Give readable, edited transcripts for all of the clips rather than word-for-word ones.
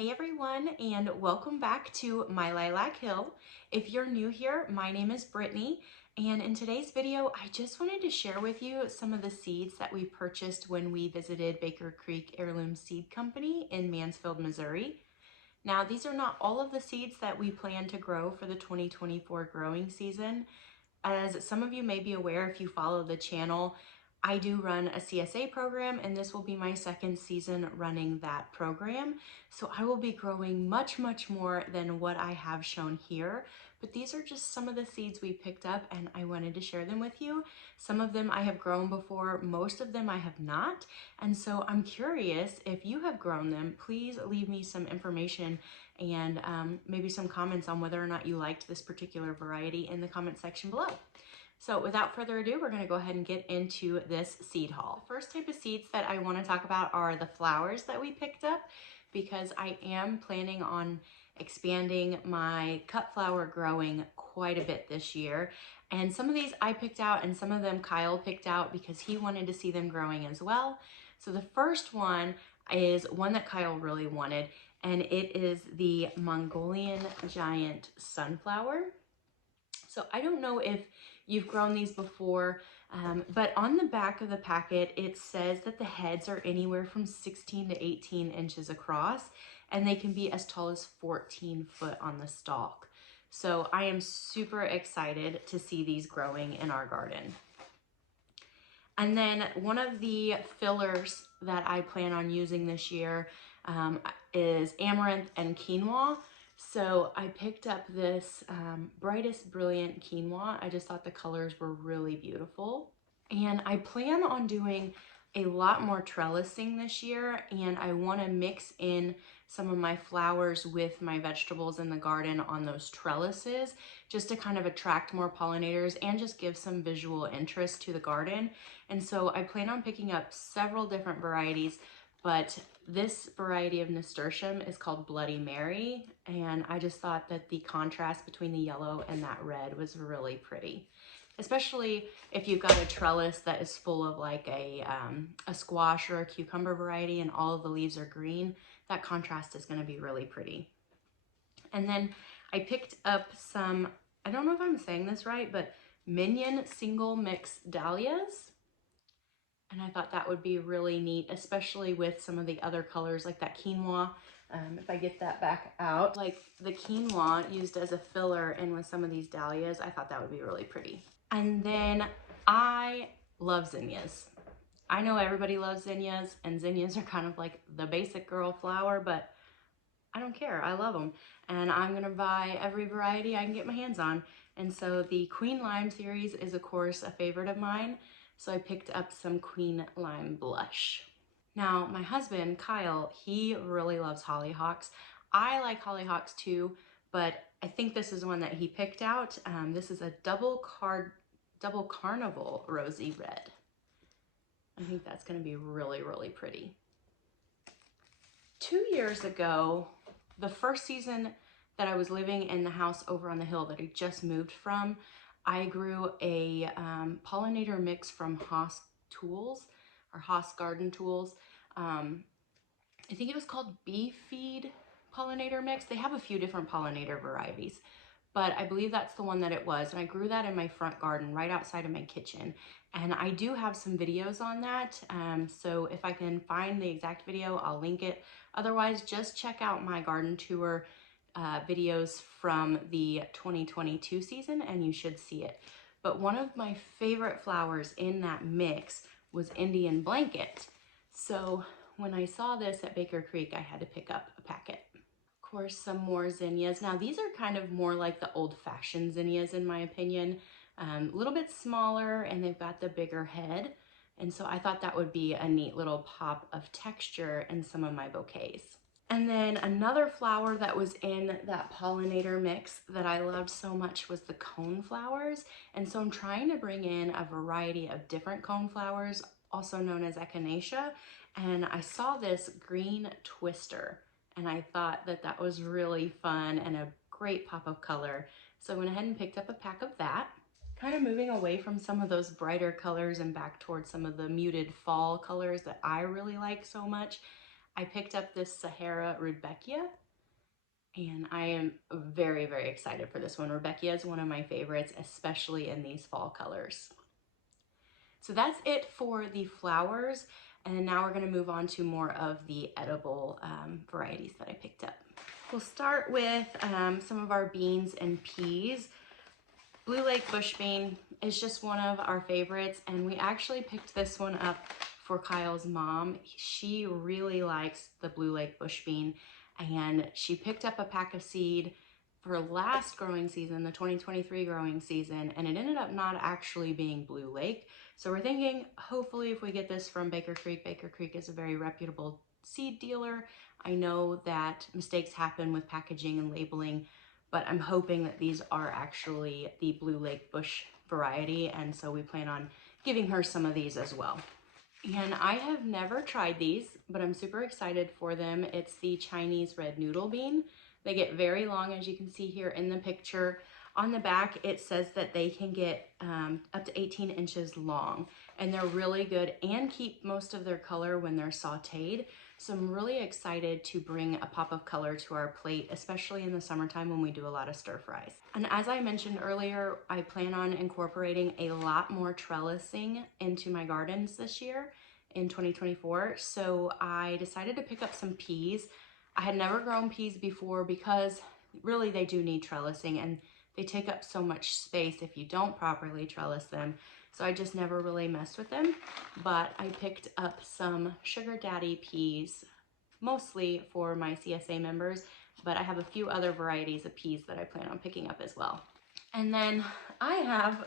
Hey everyone, and welcome back to My Lilac Hill. If you're new here, my name is Brittany, and in today's video, I just wanted to share with you some of the seeds that we purchased when we visited Baker Creek Heirloom Seed Company in Mansfield, Missouri. Now, these are not all of the seeds that we plan to grow for the 2024 growing season. As some of you may be aware, if you follow the channel, I do run a CSA program, and this will be my second season running that program. So I will be growing much more than what I have shown here. But these are just some of the seeds we picked up, and I wanted to share them with you. Some of them I have grown before, most of them I have not. And so I'm curious if you have grown them. Please leave me some information and maybe some comments on whether or not you liked this particular variety in the comment section below. So without further ado, we're going to go ahead and get into this seed haul. The first type of seeds that I want to talk about are the flowers that we picked up, because I am planning on expanding my cut flower growing quite a bit this year. And some of these I picked out and some of them Kyle picked out because he wanted to see them growing as well. So the first one is one that Kyle really wanted, and it is the Mongolian giant sunflower. So I don't know if you've grown these before, but on the back of the packet, it says that the heads are anywhere from 16 to 18 inches across, and they can be as tall as 14 foot on the stalk. So I am super excited to see these growing in our garden. And then one of the fillers that I plan on using this year is amaranth and quinoa. So I picked up this Brightest Brilliant Quinoa. I just thought the colors were really beautiful. And I plan on doing a lot more trellising this year, and I want to mix in some of my flowers with my vegetables in the garden on those trellises, just to kind of attract more pollinators and just give some visual interest to the garden. And so I plan on picking up several different varieties, but this variety of nasturtium is called Bloody Mary, and I just thought that the contrast between the yellow and that red was really pretty. Especially if you've got a trellis that is full of like a squash or a cucumber variety and all of the leaves are green, that contrast is going to be really pretty. And then I picked up some, I don't know if I'm saying this right, but minion single mix dahlias. And I thought that would be really neat, especially with some of the other colors like that quinoa. If I get that back out, like the quinoa used as a filler and with some of these dahlias, I thought that would be really pretty. And then I love zinnias. I know everybody loves zinnias, and zinnias are kind of like the basic girl flower, but I don't care. I love them. And I'm going to buy every variety I can get my hands on. And so the Queen Lime series is, of course, a favorite of mine. So I picked up some Queen Lime blush. Now, my husband, Kyle, he really loves hollyhocks. I like hollyhocks too, but I think this is one that he picked out. This is a double carnival rosy red. I think that's going to be really pretty. 2 years ago, the first season that I was living in the house over on the hill that I just moved from, I grew a pollinator mix from Haas Tools, or Haas Garden Tools. I think it was called Bee Feed pollinator mix. They have a few different pollinator varieties, but I believe that's the one that it was. And I grew that in my front garden right outside of my kitchen. And I do have some videos on that. So if I can find the exact video, I'll link it. Otherwise, just check out my garden tour videos from the 2022 season and you should see it. But one of my favorite flowers in that mix was Indian Blanket. So when I saw this at Baker Creek, I had to pick up a packet. Of course, some more zinnias. Now these are kind of more like the old-fashioned zinnias in my opinion. A little bit smaller, and they've got the bigger head. And so I thought that would be a neat little pop of texture in some of my bouquets. And then another flower that was in that pollinator mix that I loved so much was the cone flowers. And so I'm trying to bring in a variety of different cone flowers, also known as echinacea. And I saw this green twister, and I thought that that was really fun and a great pop of color. So I went ahead and picked up a pack of that. Kind of moving away from some of those brighter colors and back towards some of the muted fall colors that I really like so much. I picked up this Sahara Rudbeckia, and I am very, very excited for this one. Rudbeckia is one of my favorites, especially in these fall colors. So that's it for the flowers. And now we're gonna move on to more of the edible varieties that I picked up. We'll start with some of our beans and peas. Blue Lake Bush Bean is just one of our favorites, and we actually picked this one up for Kyle's mom. She really likes the Blue Lake Bush Bean, and she picked up a pack of seed for last growing season, the 2023 growing season, and it ended up not actually being Blue Lake. So we're thinking, hopefully if we get this from Baker Creek is a very reputable seed dealer. I know that mistakes happen with packaging and labeling, but I'm hoping that these are actually the Blue Lake Bush variety, and so we plan on giving her some of these as well. And I have never tried these, but I'm super excited for them. It's the Chinese red noodle bean. They get very long, as you can see here in the picture. On the back, it says that they can get up to 18 inches long, and they're really good and keep most of their color when they're sauteed. So I'm really excited to bring a pop of color to our plate, especially in the summertime when we do a lot of stir fries. And as I mentioned earlier, I plan on incorporating a lot more trellising into my gardens this year in 2024. So I decided to pick up some peas. I had never grown peas before because really they do need trellising, and they take up so much space if you don't properly trellis them. So I just never really messed with them, but I picked up some Sugar Daddy peas, mostly for my CSA members, but I have a few other varieties of peas that I plan on picking up as well. And then I have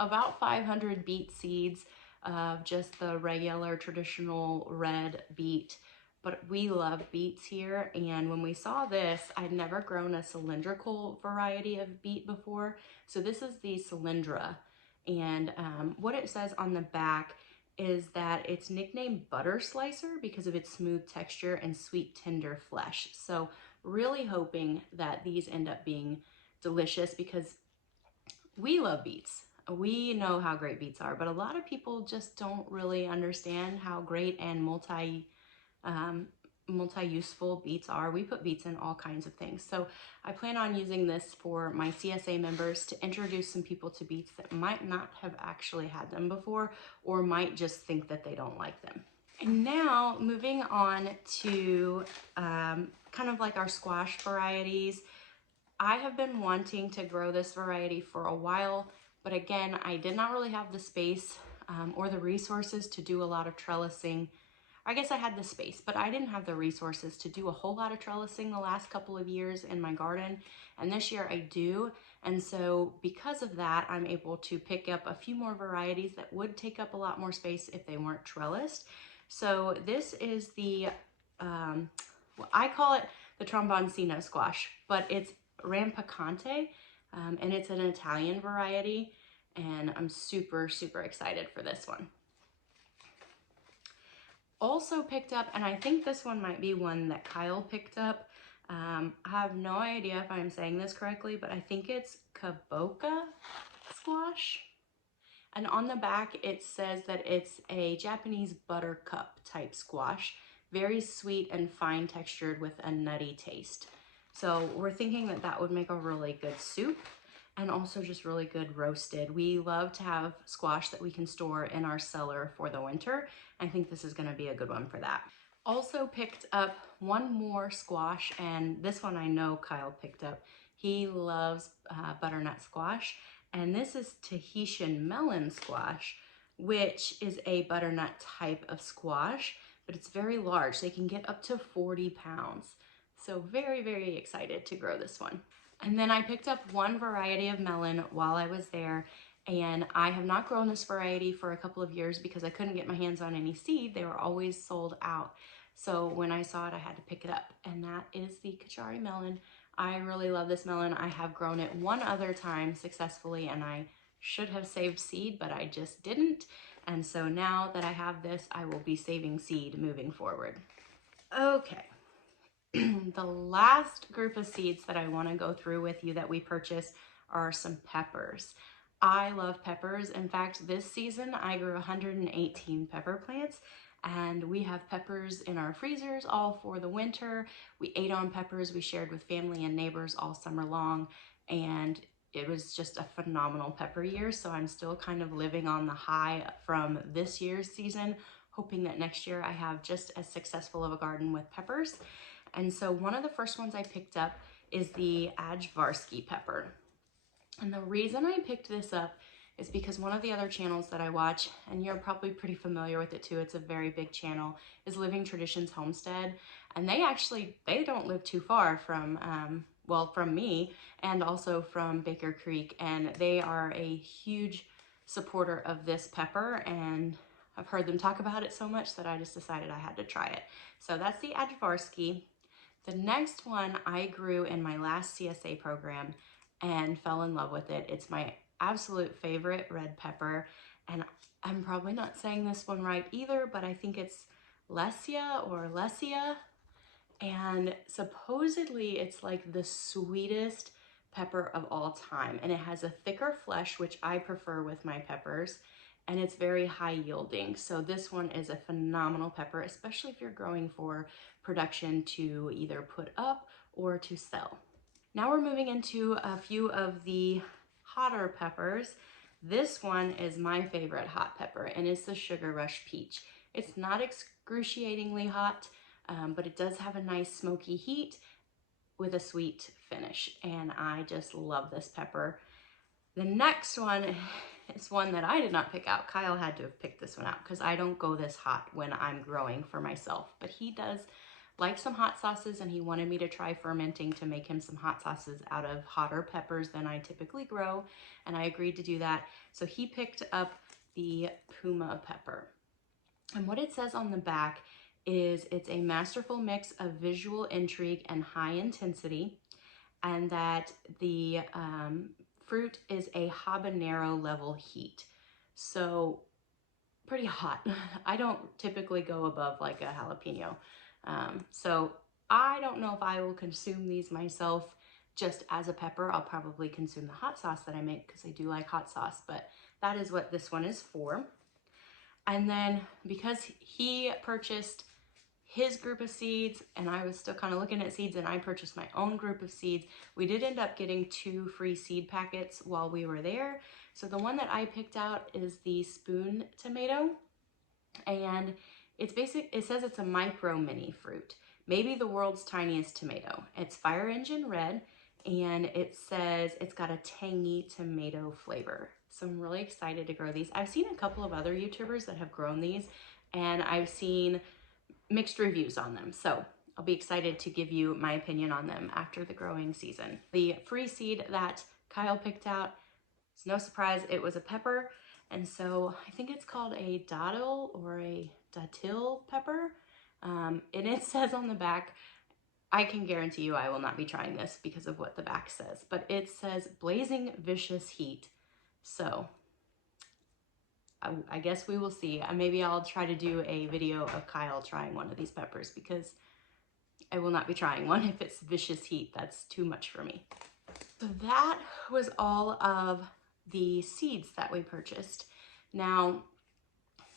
about 500 beet seeds of just the regular traditional red beet, but we love beets here. And when we saw this, I'd never grown a cylindrical variety of beet before. So this is the Cylindra. And what it says on the back is that it's nicknamed Butter Slicer because of its smooth texture and sweet, tender flesh. So really hoping that these end up being delicious because we love beets. We know how great beets are, but a lot of people just don't really understand how great and multi-useful beets are. We put beets in all kinds of things. So I plan on using this for my CSA members to introduce some people to beets that might not have actually had them before or might just think that they don't like them. And now moving on to kind of like our squash varieties. I have been wanting to grow this variety for a while, but again, I did not really have the space or the resources to do a lot of trellising. I guess I had the space, but I didn't have the resources to do a whole lot of trellising the last couple of years in my garden. And this year I do. And so because of that, I'm able to pick up a few more varieties that would take up a lot more space if they weren't trellised. So this is the, well, I call it the Tromboncino squash, but it's Rampicante, and it's an Italian variety. And I'm super, super excited for this one. Also picked up, and I think this one might be one that Kyle picked up. I have no idea if I'm saying this correctly, but I think it's Kaboka squash. And on the back, it says that it's a Japanese buttercup type squash, very sweet and fine textured with a nutty taste. So we're thinking that that would make a really good soup and also just really good roasted. We love to have squash that we can store in our cellar for the winter. I think this is gonna be a good one for that. Also picked up one more squash, and this one I know Kyle picked up. He loves butternut squash, and this is Tahitian melon squash, which is a butternut type of squash, but it's very large. They can get up to 40 pounds. So very, very excited to grow this one. And then I picked up one variety of melon while I was there, and I have not grown this variety for a couple of years because I couldn't get my hands on any seed. They were always sold out. So when I saw it, I had to pick it up, and that is the Kachari melon. I really love this melon. I have grown it one other time successfully, and I should have saved seed, but I just didn't. And so now that I have this, I will be saving seed moving forward. Okay. The last group of seeds that I want to go through with you that we purchased are some peppers. I love peppers. In fact, this season I grew 118 pepper plants, and we have peppers in our freezers all for the winter. We ate on peppers. We shared with family and neighbors all summer long, and it was just a phenomenal pepper year. So I'm still kind of living on the high from this year's season, hoping that next year I have just as successful of a garden with peppers. And so one of the first ones I picked up is the Ajvarski pepper. And the reason I picked this up is because one of the other channels that I watch, and you're probably pretty familiar with it too, it's a very big channel, is Living Traditions Homestead. And they don't live too far from, well, from me and also from Baker Creek. And they are a huge supporter of this pepper, and I've heard them talk about it so much that I just decided I had to try it. So that's the Ajvarski. The next one I grew in my last CSA program and fell in love with it. It's my absolute favorite red pepper, and I'm probably not saying this one right either, but I think it's Lesia or Lesia, and supposedly it's like the sweetest pepper of all time, and it has a thicker flesh, which I prefer with my peppers, and it's very high yielding. So this one is a phenomenal pepper, especially if you're growing for production to either put up or to sell. Now we're moving into a few of the hotter peppers. This one is my favorite hot pepper, and it's the Sugar Rush Peach. It's not excruciatingly hot, but it does have a nice smoky heat with a sweet finish, and I just love this pepper. The next one is one that I did not pick out. Kyle had to have picked this one out because I don't go this hot when I'm growing for myself, but he does like some hot sauces, and he wanted me to try fermenting to make him some hot sauces out of hotter peppers than I typically grow, and I agreed to do that. So he picked up the Puma pepper. And what it says on the back is it's a masterful mix of visual intrigue and high intensity, and that the fruit is a habanero level heat. So pretty hot. I don't typically go above like a jalapeno. So I don't know if I will consume these myself just as a pepper. I'll probably consume the hot sauce that I make because I do like hot sauce, but that is what this one is for. And then because he purchased his group of seeds and I was still kind of looking at seeds, and I purchased my own group of seeds, we did end up getting 2 free seed packets while we were there. So the one that I picked out is the spoon tomato, and it says it's a micro mini fruit, maybe the world's tiniest tomato. It's fire engine red, and it says it's got a tangy tomato flavor. So I'm really excited to grow these. I've seen a couple of other YouTubers that have grown these, and I've seen mixed reviews on them. So I'll be excited to give you my opinion on them after the growing season. The free seed that Kyle picked out, it's no surprise, it was a pepper. And so I think it's called a datil or a datil pepper. And it says on the back, I can guarantee you I will not be trying this because of what the back says, but it says blazing vicious heat. So I guess we will see. Maybe I'll try to do a video of Kyle trying one of these peppers because I will not be trying one if it's vicious heat. That's too much for me. So that was all of the seeds that we purchased. Now,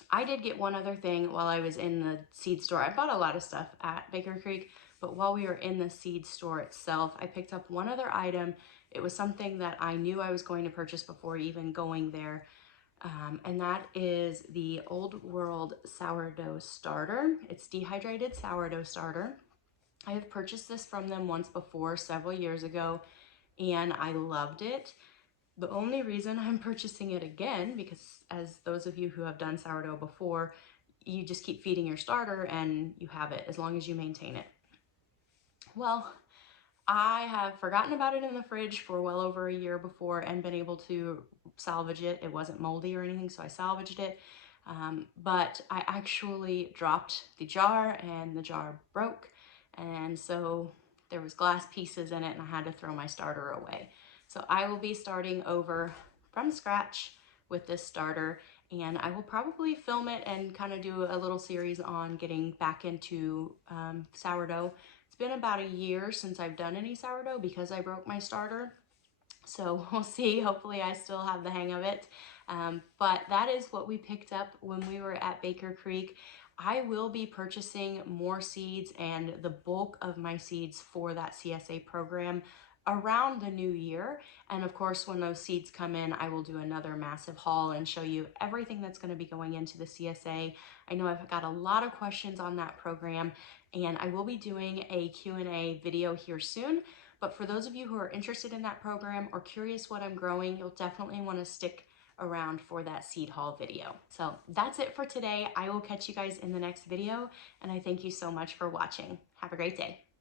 I did get one other thing while I was in the seed store. I bought a lot of stuff at Baker Creek, but while we were in the seed store itself, I picked up one other item. It was something that I knew I was going to purchase before even going there. And that is the Old World sourdough starter. It's dehydrated sourdough starter. I have purchased this from them once before, several years ago, and I loved it. The only reason I'm purchasing it again, because as those of you who have done sourdough before, you just keep feeding your starter and you have it as long as you maintain it. Well, I have forgotten about it in the fridge for well over a year before and been able to salvage it. It wasn't moldy or anything, so I salvaged it. But I actually dropped the jar and the jar broke. And so there was glass pieces in it and I had to throw my starter away. So I will be starting over from scratch with this starter, and I will probably film it and kind of do a little series on getting back into sourdough. It's been about a year since I've done any sourdough because I broke my starter. So we'll see. Hopefully I still have the hang of it. But that is what we picked up when we were at Baker Creek. I will be purchasing more seeds and the bulk of my seeds for that CSA program around the new year. And of course, when those seeds come in, I will do another massive haul and show you everything that's going to be going into the CSA. I know I've got a lot of questions on that program, and I will be doing a Q&A video here soon. But for those of you who are interested in that program or curious what I'm growing, you'll definitely want to stick around for that seed haul video. So that's it for today. I will catch you guys in the next video, and I thank you so much for watching. Have a great day.